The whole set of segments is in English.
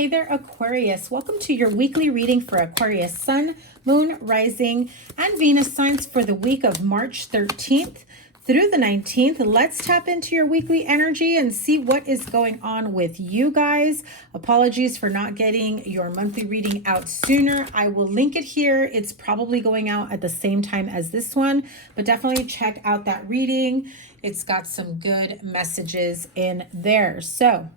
Hey there, Aquarius. Welcome to your weekly reading for Aquarius Sun, Moon, Rising, and Venus signs for the week of March 13th through the 19th. Let's tap into your weekly energy and see what is going on with you guys. Apologies for not getting your monthly reading out sooner. I will link it here. It's probably going out at the same time as this one, but definitely check out that reading. It's got some good messages in there. So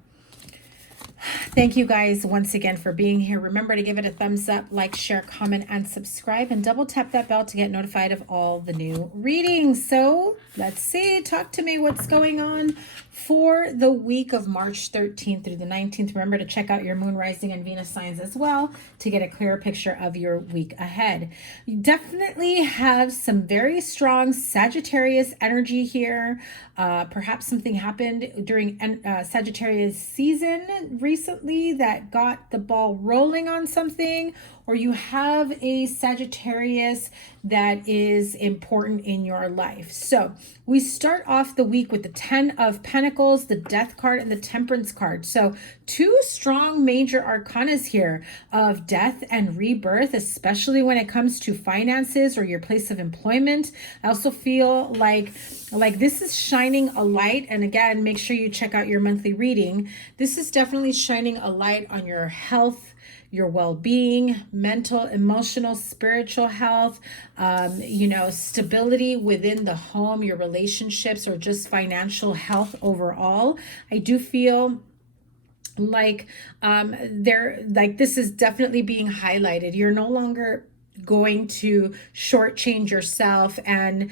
thank you guys once again for being here. Remember to give it a thumbs up, like, share, comment, and subscribe, and double tap that bell to get notified of all the new readings. So let's see, talk to me. What's going on for the week of March 13th through the 19th? Remember to check out your moon, rising, and Venus signs as well to get a clearer picture of your week ahead. You definitely have some very strong Sagittarius energy here. Perhaps something happened during Sagittarius season recently that got the ball rolling on something, or you have a Sagittarius that is important in your life. So we start off the week with the 10 of Pentacles, the Death card, and the Temperance card. So two strong major arcanas here of death and rebirth, especially when it comes to finances or your place of employment. I also feel like this is shining a light. And again, make sure you check out your monthly reading. This is definitely shining a light on your health, your well-being, mental, emotional, spiritual health, stability within the home, your relationships, or just financial health overall. I do feel like this is definitely being highlighted. You're no longer going to shortchange yourself and,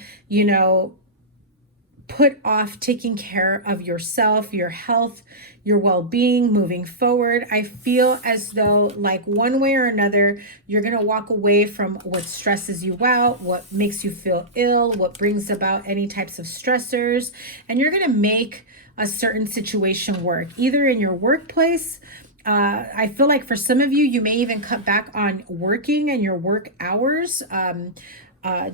put off taking care of yourself, your health, your well-being moving forward. I feel as though like one way or another, you're going to walk away from what stresses you out, what makes you feel ill, what brings about any types of stressors, and you're going to make a certain situation work, either in your workplace. I feel like for some of you, you may even cut back on working and your work hours,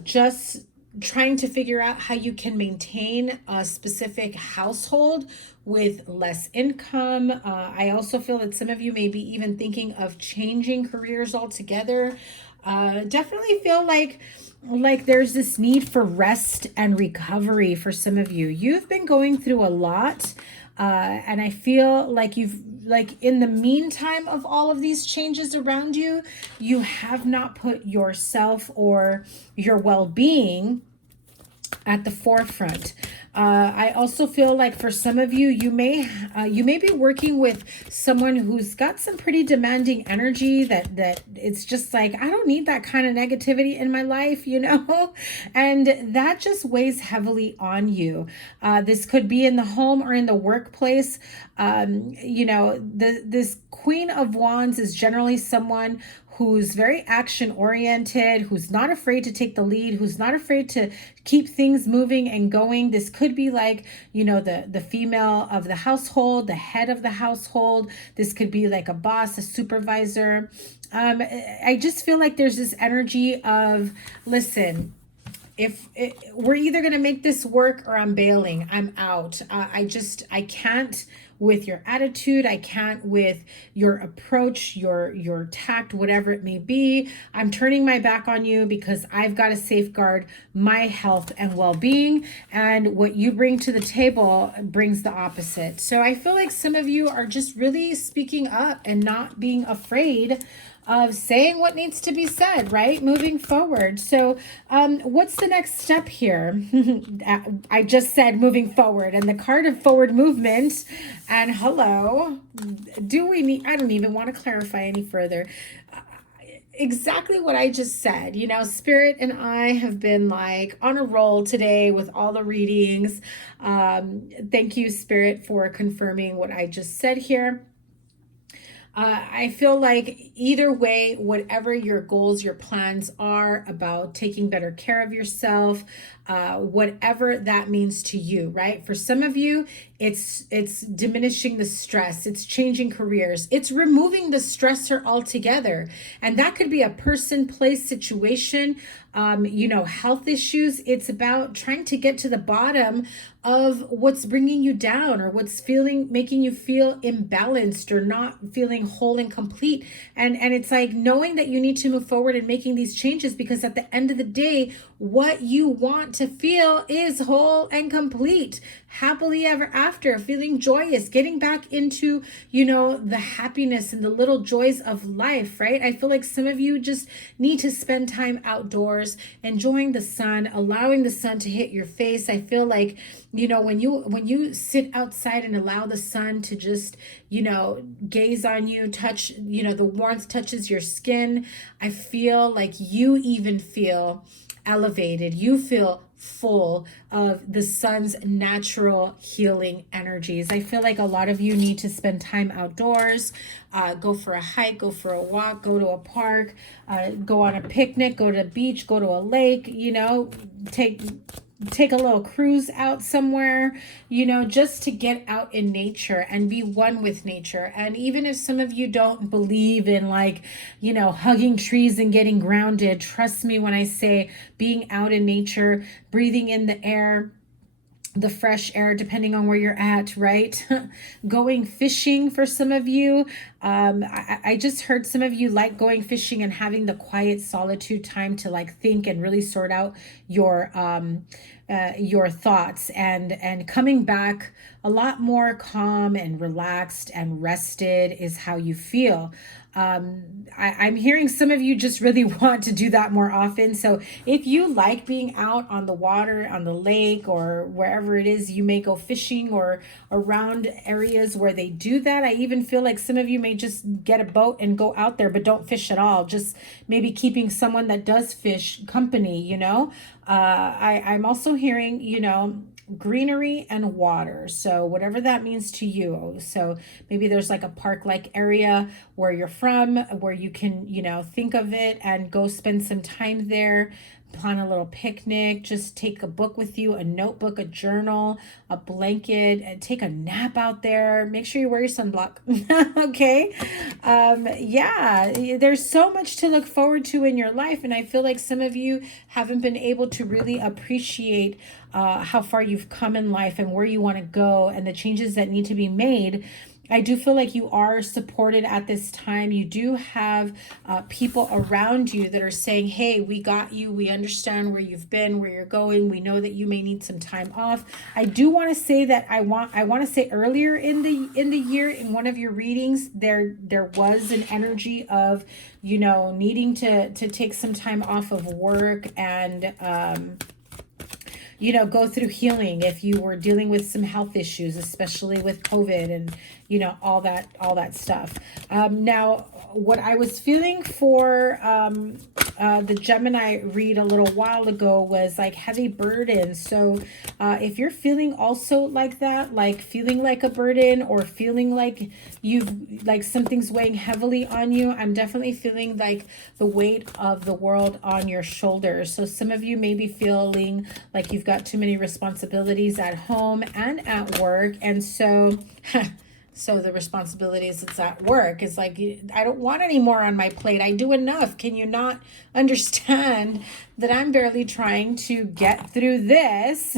just trying to figure out how you can maintain a specific household with less income. I also feel that some of you may be even thinking of changing careers altogether. Definitely feel like there's this need for rest and recovery for some of you. You've been going through a lot. And I feel like in the meantime of all of these changes around you, you have not put yourself or your well-being at the forefront. I also feel like for some of you, you may be working with someone who's got some pretty demanding energy that it's just like, I don't need that kind of negativity in my life, and that just weighs heavily on you. This could be in the home or in the workplace. This Queen of Wands is generally someone who's very action oriented, who's not afraid to take the lead, who's not afraid to keep things moving and going. This could be like, the female of the household, the head of the household. This could be like a boss, a supervisor. I just feel like there's this energy of, listen, we're either going to make this work or I'm bailing, I'm out. I can't with your attitude. I can't with your approach, your tact, whatever it may be. I'm turning my back on you because I've got to safeguard my health and well-being. And what you bring to the table brings the opposite. So I feel like some of you are just really speaking up and not being afraid of saying what needs to be said, right? Moving forward. So what's the next step here? I just said moving forward, and the card of forward movement. And hello, I don't even want to clarify any further. Exactly what I just said. Spirit and I have been like on a roll today with all the readings. Thank you, Spirit, for confirming what I just said here. I feel like either way, whatever your goals, your plans are about taking better care of yourself, whatever that means to you, right? For some of you, It's diminishing the stress. It's changing careers. It's removing the stressor altogether. And that could be a person, place, situation, health issues. It's about trying to get to the bottom of what's bringing you down, or what's making you feel imbalanced or not feeling whole and complete. And it's like knowing that you need to move forward and making these changes, because at the end of the day, what you want to feel is whole and complete, happily ever after, feeling joyous, getting back into, the happiness and the little joys of life, right? I feel like some of you just need to spend time outdoors, enjoying the sun, allowing the sun to hit your face. I feel like, when you sit outside and allow the sun to just, gaze on you, touch, the warmth touches your skin, I feel like you even feel elevated. You feel full of the sun's natural healing energies. I feel like a lot of you need to spend time outdoors, go for a hike, go for a walk, go to a park, go on a picnic, go to a beach, go to a lake, take a little cruise out somewhere, just to get out in nature and be one with nature. And even if some of you don't believe in hugging trees and getting grounded, trust me when I say being out in nature, breathing in the air, the fresh air, depending on where you're at, right? Going fishing for some of you. I just heard some of you like going fishing and having the quiet solitude time to think and really sort out your thoughts, and coming back a lot more calm and relaxed and rested is how you feel. I'm hearing some of you just really want to do that more often. So if you like being out on the water, on the lake, or wherever it is you may go fishing, or around areas where they do that, I even feel like some of you may just get a boat and go out there, but don't fish at all. Just maybe keeping someone that does fish company, I'm also hearing, greenery and water. So whatever that means to you. So maybe there's a park-like area where you're from, where you can, think of it and go spend some time there, plan a little picnic, just take a book with you, a notebook, a journal, a blanket, and take a nap out there. Make sure you wear your sunblock. Okay. There's so much to look forward to in your life. And I feel like some of you haven't been able to really appreciate how far you've come in life and where you want to go and the changes that need to be made. I do feel like you are supported at this time. You do have people around you that are saying, hey, we got you. We understand where you've been, where you're going. We know that you may need some time off. I do want to say that I want to say earlier in the year, in one of your readings, there was an energy of, needing to take some time off of work and go through healing if you were dealing with some health issues, especially with COVID and, all that stuff. Now, what I was feeling for the Gemini read a little while ago was heavy burden. So if you're feeling also like that, feeling like a burden, or feeling like something's weighing heavily on you, I'm definitely feeling the weight of the world on your shoulders. So some of you may be feeling like you've got too many responsibilities at home and at work. And so so the responsibilities that's at work is I don't want any more on my plate. I do enough. Can you not understand that I'm barely trying to get through this?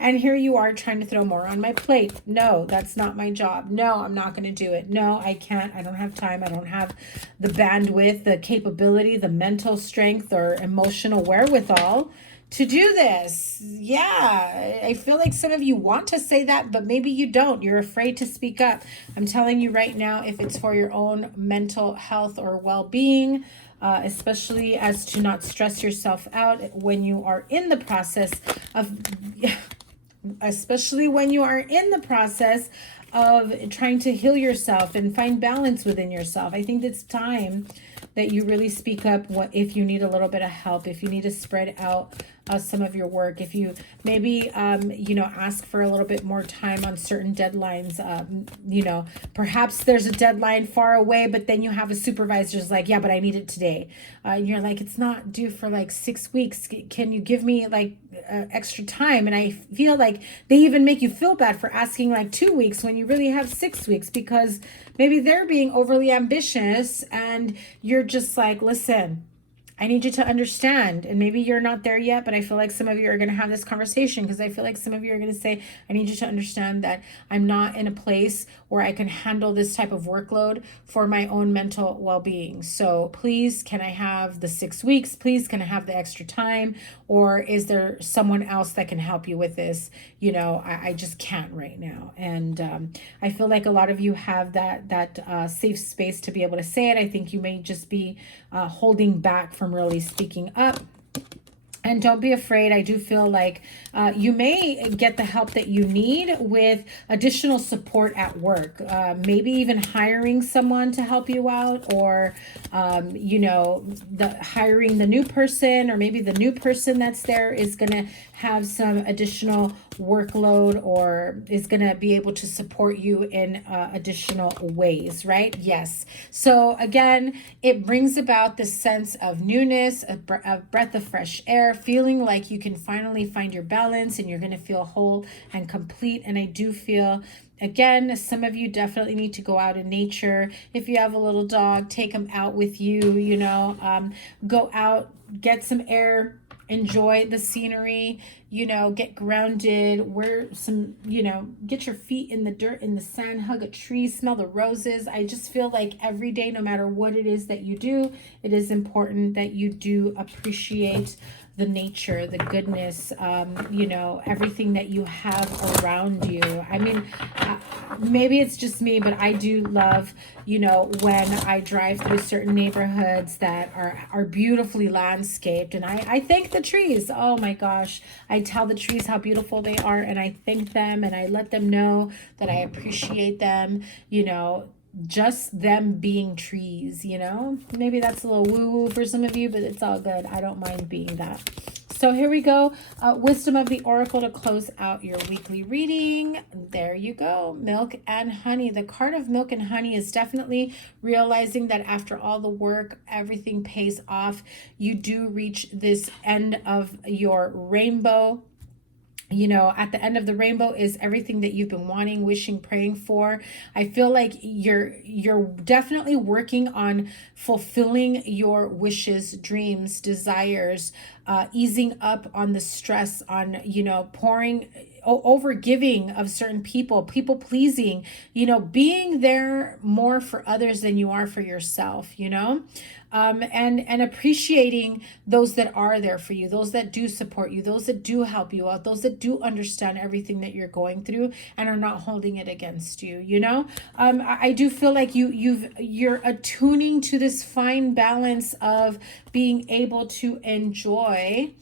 And here you are trying to throw more on my plate. No, that's not my job. No, I'm not going to do it. No, I can't. I don't have time. I don't have the bandwidth, the capability, the mental strength, or emotional wherewithal to do this. Yeah, I feel like some of you want to say that, but maybe you don't. You're afraid to speak up. I'm telling you right now, if it's for your own mental health or well-being, especially as to not stress yourself out when you are in the process of, especially when you are in the process of trying to heal yourself and find balance within yourself. I think it's time that you really speak up if you need a little bit of help, if you need to spread out some of your work. If you maybe, ask for a little bit more time on certain deadlines, perhaps there's a deadline far away, but then you have a supervisor's like, yeah, but I need it today. You're like, it's not due for like 6 weeks. Can you give me like extra time? And I feel like they even make you feel bad for asking like 2 weeks when you really have 6 weeks, because maybe they're being overly ambitious and you're just like, listen, I need you to understand. And maybe you're not there yet, but I feel like some of you are going to have this conversation, because I feel like some of you are going to say, I need you to understand that I'm not in a place where I can handle this type of workload for my own mental well-being. So please, can I have the 6 weeks? Please, can I have the extra time? Or is there someone else that can help you with this? I just can't right now. And I feel like a lot of you have that safe space to be able to say it. I think you may just be holding back from really speaking up. And don't be afraid. I do feel like you may get the help that you need with additional support at work. Maybe even hiring someone to help you out, or, hiring the new person, or maybe the new person that's there is going to have some additional workload, or is going to be able to support you in additional ways, right? Yes. So again, it brings about this sense of newness, a breath of fresh air, feeling like you can finally find your balance and you're going to feel whole and complete. And I do feel, again, some of you definitely need to go out in nature. If you have a little dog, take them out with you, go out, get some air, enjoy the scenery, get grounded, wear some, get your feet in the dirt, in the sand, hug a tree, smell the roses. I just feel like every day, no matter what it is that you do, it is important that you do appreciate the nature, the goodness, everything that you have around you. I mean, maybe it's just me, but I do love, when I drive through certain neighborhoods that are beautifully landscaped, and I thank the trees. Oh my gosh. I tell the trees how beautiful they are, and I thank them, and I let them know that I appreciate them, just them being trees, maybe that's a little woo-woo for some of you, but it's all good. I don't mind being that. So here we go. Wisdom of the Oracle to close out your weekly reading. There you go. Milk and honey. The card of milk and honey is definitely realizing that after all the work, everything pays off. You do reach this end of your rainbow. At the end of the rainbow is everything that you've been wanting, wishing, praying for. I feel like you're definitely working on fulfilling your wishes, dreams, desires, easing up on the stress, on, pouring over giving of certain people pleasing, being there more for others than you are for yourself, and appreciating those that are there for you, those that do support you, those that do help you out, those that do understand everything that you're going through and are not holding it against you. I do feel like you're attuning to this fine balance of being able to enjoy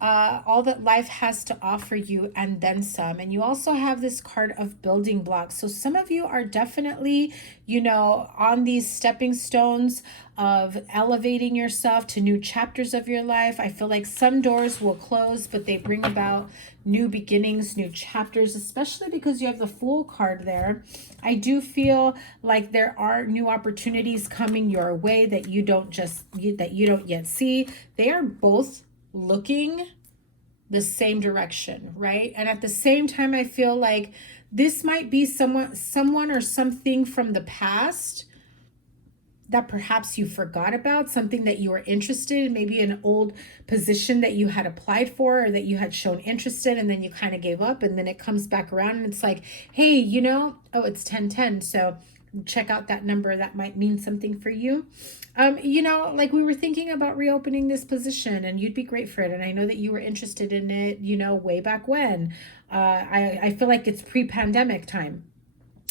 all that life has to offer you and then some. And you also have this card of building blocks. So some of you are definitely, on these stepping stones of elevating yourself to new chapters of your life. I feel like some doors will close, but they bring about new beginnings, new chapters, especially because you have the Fool card there. I do feel like there are new opportunities coming your way that you don't yet see. They are both looking the same direction, right? And at the same time, I feel like this might be someone or something from the past that perhaps you forgot about, something that you were interested in, maybe an old position that you had applied for or that you had shown interest in, and then you kind of gave up, and then it comes back around and it's like, hey, it's 1010. So check out that number. That might mean something for you. Like we were thinking about reopening this position and you'd be great for it. And I know that you were interested in it, way back when. I feel like it's pre-pandemic time.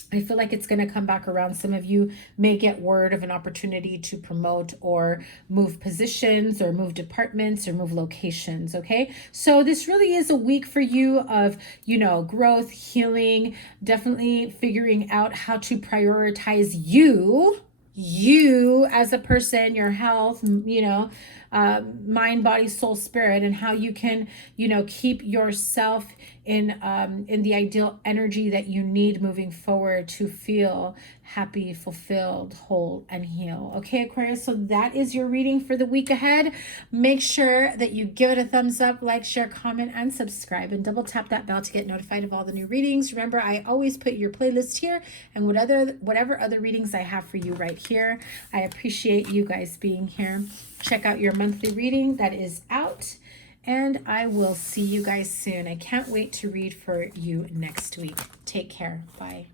I feel like it's going to come back around. Some of you may get word of an opportunity to promote or move positions or move departments or move locations. Okay. So this really is a week for you of, growth, healing, definitely figuring out how to prioritize you as a person, your health, mind, body, soul, spirit, and how you can, you know, keep yourself in the ideal energy that you need moving forward to feel happy, fulfilled, whole, and heal. Okay, Aquarius, so that is your reading for the week ahead. Make sure that you give it a thumbs up, like, share, comment, and subscribe, and double tap that bell to get notified of all the new readings. Remember, I always put your playlist here and whatever other readings I have for you right here. I appreciate you guys being here. Check out your monthly reading that is out, and I will see you guys soon. I can't wait to read for you next week. Take care. Bye.